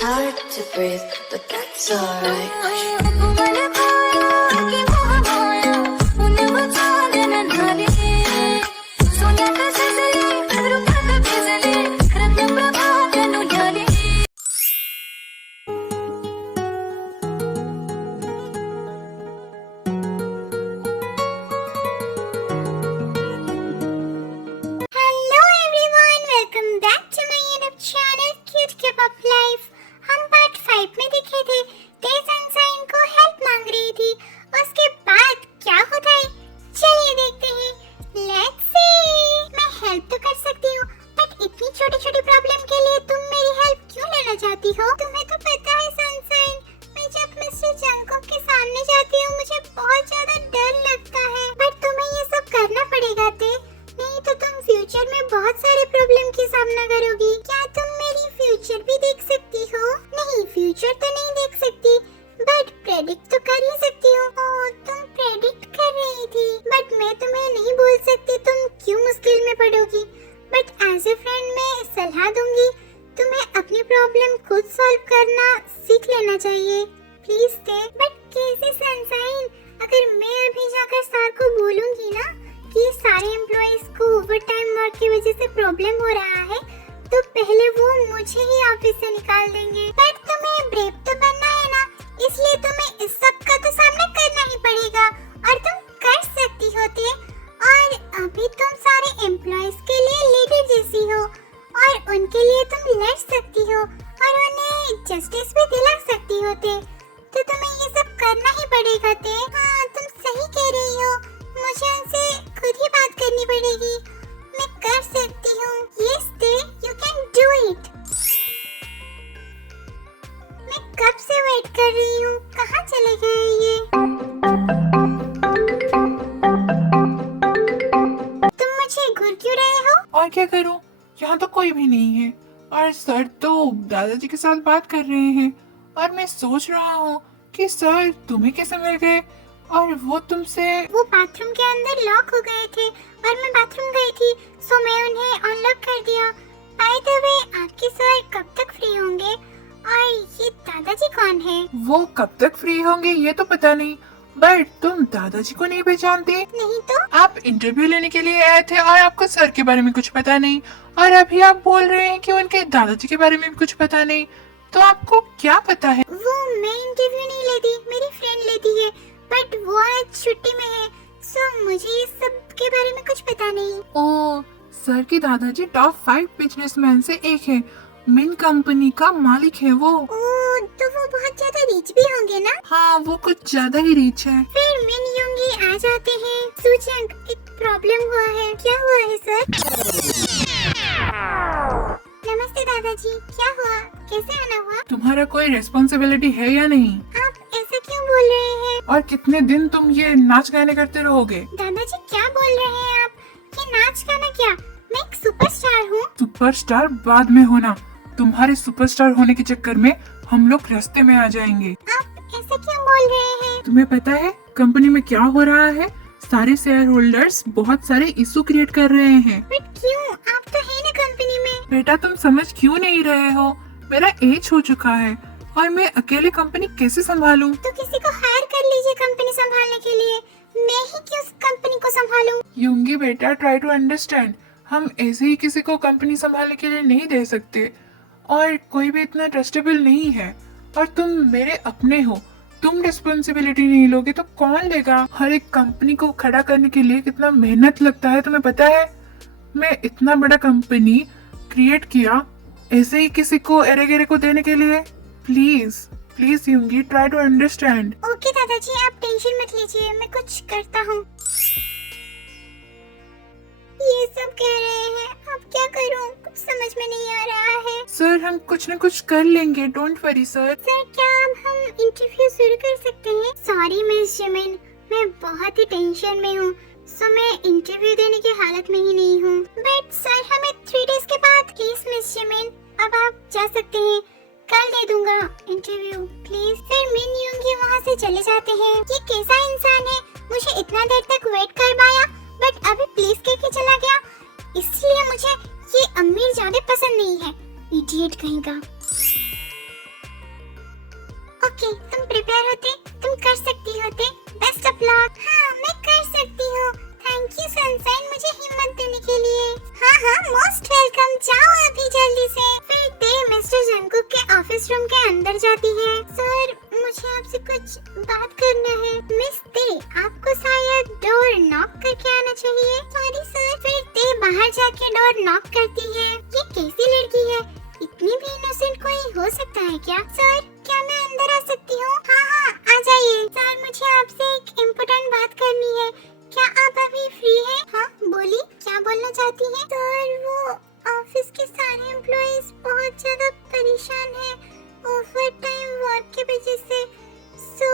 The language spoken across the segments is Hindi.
hard to breathe, but that's alright. Hello everyone, welcome back to my YouTube channel cute के पॉप लाइफ। हम पार्ट 5 में देखे थे ते सनशाइन को हेल्प मांग रही थी। उसके बाद क्या होता है चलिए देखते हैं। Let's see. मैं हेल्प तो कर सकती हूँ, बट इतनी छोटी छोटी प्रॉब्लम के लिए तुम मेरी हेल्प क्यों लेना चाहती हो? तुम्हें तो पता है सनशाइन, मैं जब मिस्टर जंगकुक के सामने जाती हूँ मुझे बहुत ज्यादा डर लगता है। बट तुम्हें ये सब करना पड़ेगा ते, नहीं तो तुम फ्यूचर में बहुत सारे प्रॉब्लम की सामना करोगी। क्या तुम मेरी फ्यूचर भी देख सकती हो? नहीं, फ्यूचर तो नहीं देख सकती, बट प्रेडिक्ट तो कर ही सकती हूँ। ओह, तुम प्रेडिक्ट कर रही थी, बट मैं तुम्हें नहीं बोल सकती तुम क्यों मुश्किल में पड़ोगी। बट एज ए फ्रेंड मैं सलाह दूंगी, तुम्हें अपनी प्रॉब्लम खुद सॉल्व करना सीख लेना चाहिए। प्लीज थे। बट कैसे सनशाइन? अगर मैं अभी जाकर सर को बोलूंगी ना कि सारे एम्प्लॉइज को ओवरटाइम वर्क की वजह से प्रॉब्लम हो रहा है, तो पहले वो मुझे ही ऑफिस से निकाल देंगे। बट तुम्हें ब्रेव तो बनना है ना, इसलिए तुम्हें इस सब का तो सामना करना ही पड़ेगा और तुम कर सकती होते। और अभी तुम सारे एम्प्लॉइज के लिए लीडर जैसी हो और उनके लिए तुम लड़ सकती हो और उन्हें जस्टिस भी दिला सकती होते। तो तुम्हें ये सब करना ही पड़ेगा ते। हाँ, तुम सही कह रही हो, मुझे उनसे खुद ही बात करनी पड़ेगी। मैं कर सकती हूँ। यस ते, यू कैन डू इट। मैं कब से वेट कर रही हूँ, कहाँ चले गए ये? तुम मुझे घूर क्यों रहे हो? और क्या करूं? यहाँ तो कोई भी नहीं है और सर तो दादाजी के साथ बात कर रहे हैं और मैं सोच रहा हूँ कि सर तुम्हें कैसे मिल गए और वो तुमसे। वो बाथरूम के अंदर लॉक हो गए थे और मैं बाथरूम गई थी, सो मैं उन्हें अनलॉक कर दिया। बाय द वे, आपके सर कब तक फ्री होंगे और ये दादाजी कौन है? वो कब तक फ्री होंगे ये तो पता नहीं, बट तुम दादाजी को नहीं पहचानती? नहीं तो? आप इंटरव्यू लेने के लिए आए थे और आपको सर के बारे में कुछ पता नहीं और अभी आप बोल रहे हैं कि उनके दादाजी के बारे में भी कुछ पता नहीं, तो आपको क्या पता है? वो मैं इंटरव्यू नहीं लेती, मेरी फ्रेंड लेती है, बट वो आज छुट्टी में है, सो मुझे इस सब के बारे में कुछ पता नहीं। ओ, सर के दादाजी टॉप 5 बिजनेसमैन से एक है, मिन कंपनी का मालिक है वो। ओह, तो वो बहुत ज्यादा रिच भी होंगे ना? हाँ, वो कुछ ज्यादा ही रिच है। फिर मिन योंगी आ जाते हैं। सूचंग, एक प्रॉब्लम हुआ है। क्या हुआ है सर? नमस्ते दादाजी, क्या हुआ? कैसे आना हुआ? तुम्हारा कोई रिस्पॉन्सिबिलिटी है या नहीं? आप ऐसा क्यों बोल रहे हैं? और कितने दिन तुम ये नाच गाने करते रहोगे? दादाजी क्या बोल रहे हैं आप? कि नाच गाना क्या? मैं एक सुपरस्टार हूँ। सुपरस्टार बाद में होना, तुम्हारे सुपरस्टार होने के चक्कर में हम लोग रास्ते में आ जाएंगे। आप ऐसा क्यों बोल रहे हैं? तुम्हें पता है कंपनी में क्या हो रहा है? सारे शेयर होल्डर्स बहुत सारे इशू क्रिएट कर रहे हैं। बट क्यों? आप तो है ना कंपनी में। बेटा, तुम समझ क्यों नहीं रहे हो? मेरा एज हो चुका है और मैं अकेले कंपनी कैसे संभालूं? तो किसी को हायर कर लीजिए कंपनी संभालने के लिए। मैं ही क्यों कंपनी को संभालूं? यूंगी बेटा, ट्राई टू अंडरस्टैंड। हम ऐसे ही किसी को कंपनी संभालने के लिए नहीं दे सकते और कोई भी इतना ट्रस्टेबल नहीं है। और तुम मेरे अपने हो, तुम रिस्पॉन्सिबिलिटी नहीं लोगे तो कौन लेगा? हर एक कंपनी को खड़ा करने के लिए कितना मेहनत लगता है तुम्हें पता है? मैं इतना बड़ा कंपनी क्रिएट किया ऐसे ही किसी को एरे गेरे को देने के लिए? Please please Yoongi, try to understand. Okay दादाजी, आप टेंशन मत लीजिए, मैं कुछ करता हूँ। ये सब कह रहे हैं, अब क्या करूँ? कुछ समझ में नहीं आ रहा है। सर, हम कुछ न कुछ कर लेंगे, डोंट वरी सर। सर, क्या अब हम इंटरव्यू शुरू कर सकते हैं? सॉरी मिस जिमिन, मैं बहुत ही टेंशन में हूँ, सो मैं इंटरव्यू देने की हालत में ही नहीं हूँ। बट सर, हमें 3 डेज के बाद। प्लीज मिस जिमिन, अब आप जा सकते हैं, कल दे दूंगा इंटरव्यू प्लीज। फिर मिन योंगी वहाँ से चले जाते हैं। ये कैसा इंसान है, मुझे इतना देर तक वेट करवाया बट अभी प्लीज कह के चला गया। इसलिए मुझे ये अमीर ज्यादा पसंद नहीं है, इडियट कहीं का। ओके, तुम प्रिपेयर होते, तुम कर सकती होते। Best of luck. हाँ, मैं कर सकती हूँ। थैंक यू सनशाइन, मुझे हिम्मत देने के लिए। हाँ, मोस्ट वेलकम। जाओ अभी जल्दी से। फिर ते मिस्टर जंगकुक के ऑफिस रूम के अंदर जाती है। सर, मुझे आपसे कुछ बात करना है। मिस ते, आपको शायद डोर नॉक करके आना चाहिए। Sorry sir. फिर ते बाहर जाके डोर नॉक करती है। ये कैसी लड़की है? इतनी भी इनोसेंट कोई हो सकता है क्या? सर, क्या मैं अंदर आ सकती हूँ? हाँ, आ जाइए। सर, मुझे आपसे एक इम्पोर्टेंट बात करनी है। क्या आप अभी फ्री हैं? हाँ, बोलिए, क्या बोलना चाहती हैं? सर, वो ऑफिस के सारे एम्प्लॉइज बहुत ज्यादा परेशान हैं ओवर टाइम वर्क की वजह से। सो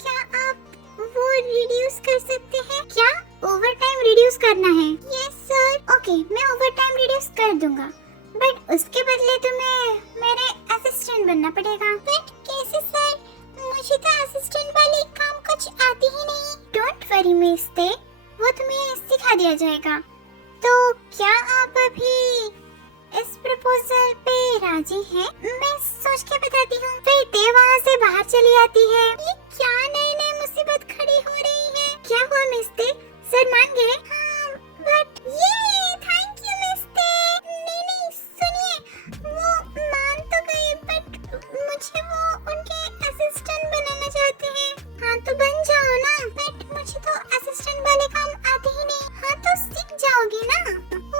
क्या आप वो रिड्यूस कर सकते हैं? क्या ओवर टाइम रिड्यूस करना है? Yes sir. ओके, मैं ओवर टाइम रिड्यूस कर दूंगा, बट उसके बदले तुम्हें मेरे असिस्टेंट बनना पड़ेगा। बट कैसे सर? मुझे तो असिस्टेंट वाले काम कुछ आती ही नहीं। डोंट वरी मिस ते, वो तुम्हें सिखा दिया जाएगा। तो क्या आप अभी इस प्रपोजल पे राजी हैं? मैं सोच के बताती हूँ। फिर ते वहाँ से बाहर चली आती है। ये क्या नई मुसीबत खड़ी हो रही है? क्या हुआ मिस ते? सर मान गए? हाँ, बट ये थैंक यू मिस ते। नहीं, सुनिए, वो मान तो गए, बट मुझे वो उनके असिस्टेंट बनाना चाहते हैं। हाँ, तो बन जाओ ना। बट मुझे तो असिस्टेंट वाले काम आते ही नहीं। हाँ, तो सीख जाओगी ना।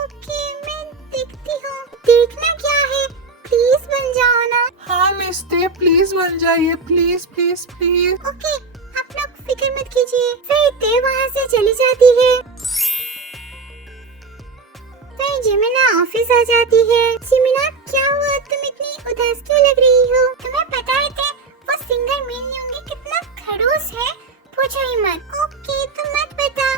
ओके, मैं देखती हूँ। देखना क्या है, प्लीज बन जाओ ना। हाँ मिस ते, प्लीज बन जाइए, प्लीज प्लीज प्लीज। ओके, आप लोग फिक्र मत कीजिए। फिर ते वहाँ से चली जाती है। फिर जिमिना ऑफिस आ जाती है। जिमिना, क्या हुआ? तुम इतनी उदास क्यों लग रही हो? तुम्हें पता है ते, वो सिंगर मीन योंगी कितना खड़ूस है, पूछो ही मत। ओके, तो मत बता,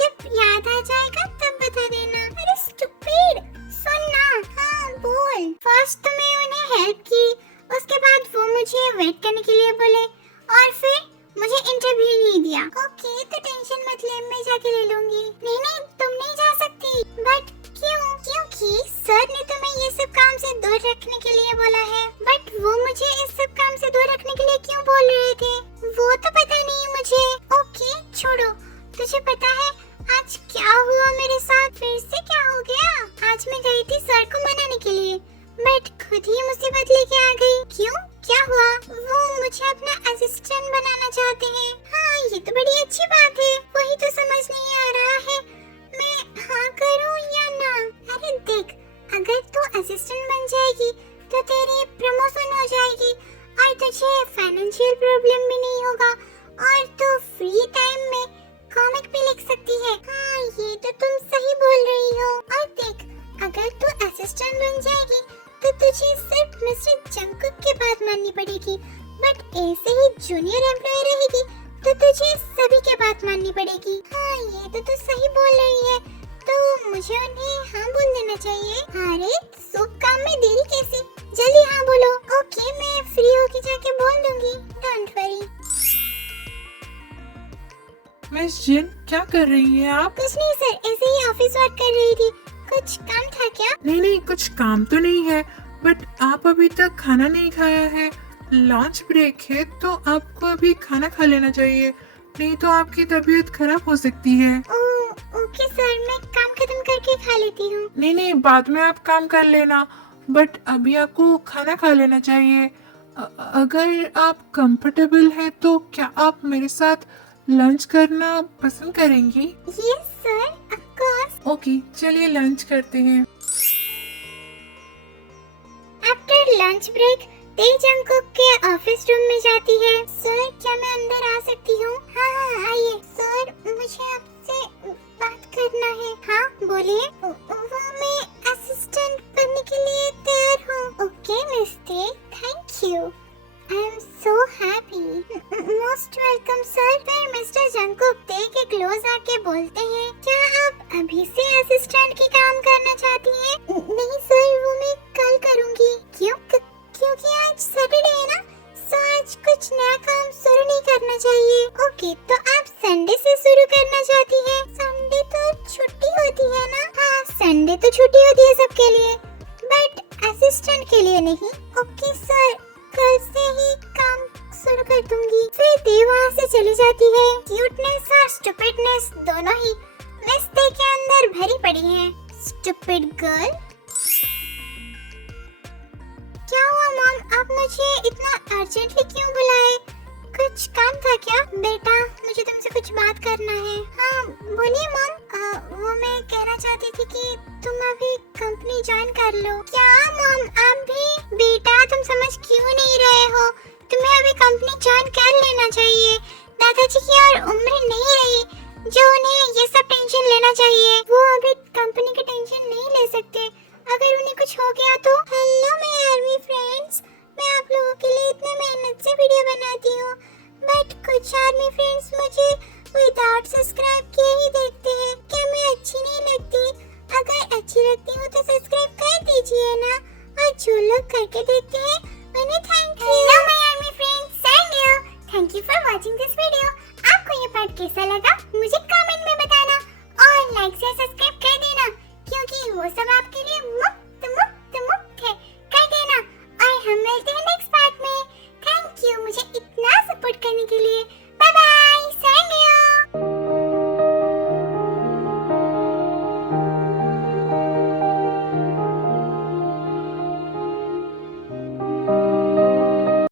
जब याद आ जाएगा तब बता देना। अरे स्टूपिड, सुन ना। हाँ, बोल। फर्स्ट तुमने उन्हें हेल्प की, उसके बाद वो मुझे वेट करने के लिए बोले, और फिर मुझे इंटरव्यू नहीं दिया। ओके, तो टेंशन मत ले, मैं जाके ले लूंगी। नहीं, तुम नहीं जा सकती। बट क्यों? क्योंकि सर ने तुम्हें ये सब काम से दूर रखने के लिए बोला है। बट वो मुझे इस सब काम से दूर रखने के लिए क्यों बोल रहे थे, वो तो पता नहीं मुझे। ओके, छोड़ो। तुझे पता है आज क्या हुआ मेरे साथ? फिर से क्या हो गया? आज मैं गई थी सर को मनाने के लिए, बट खुद ही मुसीबत लेके आ गई। क्यों? क्या हुआ? वो मुझे अपना असिस्टेंट बनाना चाहते हैं। हाँ, ये तो बड़ी अच्छी बात है। वही तो समझ नहीं आ रहा है, मैं हाँ करूँ या ना। अरे देख, अगर तू असिस्टेंट बन जाएगी तो तेरी प्रमोशन हो जाएगी और तुझे फाइनेंशियल प्रॉब्लम भी नहीं होगा, और तू फ्री टाइम में कॉमिक भी लिख सकती है। हाँ, ये तो तुम सही बोल रही हो। और देख, अगर तू असिस्टेंट बन जाएगी तो तुझे सिर्फ मिस्टर जंगकुक की बात माननी पड़ेगी, बट ऐसे ही जूनियर एम्प्लॉय रहेगी तो तुझे सभी की बात माननी पड़ेगी। हाँ, ये तो तू सही बोल रही है, तो मुझे उन्हें हाँ बोल देना चाहिए। अरे शुभ काम में देरी कैसी, जल्दी हाँ बोलो। ओके, मैं फ्री होके जाके बोल दूंगी, डोंट वरी। मिस जिन, क्या कर रही हैं आप? कुछ नहीं सर, ऐसे ही ऑफिस वर्क कर रही थी। कुछ काम था क्या? नहीं, कुछ काम तो नहीं है, बट आप अभी तक खाना नहीं खाया है। लंच ब्रेक है, तो आपको अभी खाना खा लेना चाहिए, नहीं तो आपकी तबीयत खराब हो सकती है। ओके सर, मैं काम खत्म करके खा लेती हूँ। नहीं, बाद में आप काम कर लेना, बट अभी आपको खाना खा लेना चाहिए। अगर आप कंफर्टेबल हैं तो क्या आप मेरे साथ लंच करना पसंद करेंगी? Yes sir, of course. Okay, चलिए लंच करते हैं। आफ्टर लंच ब्रेक ते जंगकुक के ऑफिस रूम में जाती है। सर, क्या मैं अंदर आ सकती हूँ? हाँ, आइए। सर, मुझे आपसे बात करना है। हाँ, बोलिए। वो मैं असिस्टेंट बनने के लिए तैयार हूँ। Okay mister, thank you. I am so happy. Most welcome sir। फिर मिस्टर जंगकुक ते के क्लोज आके बोलते हैं, क्या आप अभी से असिस्टेंट की काम करना चाहती हैं? नहीं सर, वो मैं कल करूँगी। क्यों? क्योंकि आज सैटरडे है ना, सो आज कुछ नया काम शुरू नहीं करना चाहिए। ओके, तो आप संडे से शुरू करना चाहती हैं? संडे तो छुट्टी होती है ना? हाँ, संडे तो छुट्टी होती है सबके लिए, बट असिस्टेंट के लिए नहीं। ओके सर, कल से ही काम जाती है। क्यूटनेस और स्टूपिडनेस दोनों ही रिश्ते के अंदर भरी पड़ी है। Stupid girl. क्या हुआ मॉम, आप मुझे इतना अर्जेंटली क्यों बुलाए? कुछ काम था क्या? बेटा मुझे तुमसे कुछ बात करना है। हाँ बोलिए मॉम। वो मैं कहना चाहती थी कि तुम अभी कंपनी ज्वाइन कर लो। क्या मॉम आप भी? बेटा तुम समझ क्यों नहीं रहे हो? तुम्हें अभी कंपनी ज्वाइन कर लेना चाहिए। दादाजी की और उम्र नहीं रही जो उन्हें ये सब टेंशन लेना चाहिए। वो अभी कंपनी की टेंशन नहीं ले सकते, अगर उन्हें कुछ हो गया तो। हेलो मेरे आर्मी फ्रेंड्स, मैं आप लोगों के लिए इतने मेहनत से वीडियो बनाती हूँ, बट कुछ आर्मी फ्रेंड्स मुझे विदाउट सब्सक्राइब किए ही देखते हैं। क्या मैं अच्छी नहीं लगती? अगर अच्छी लगती हूँ तो सब्सक्राइब कर दीजिए ना, और जो लोग करके देखते हैं उन्हें thank you. Hello my army friends, thank you for watching this video. आपको ये पार्ट कैसा लगा मुझे कमेंट में बताना, और लाइक से सब्सक्राइब कर देना, क्योंकि वो सब आपके लिए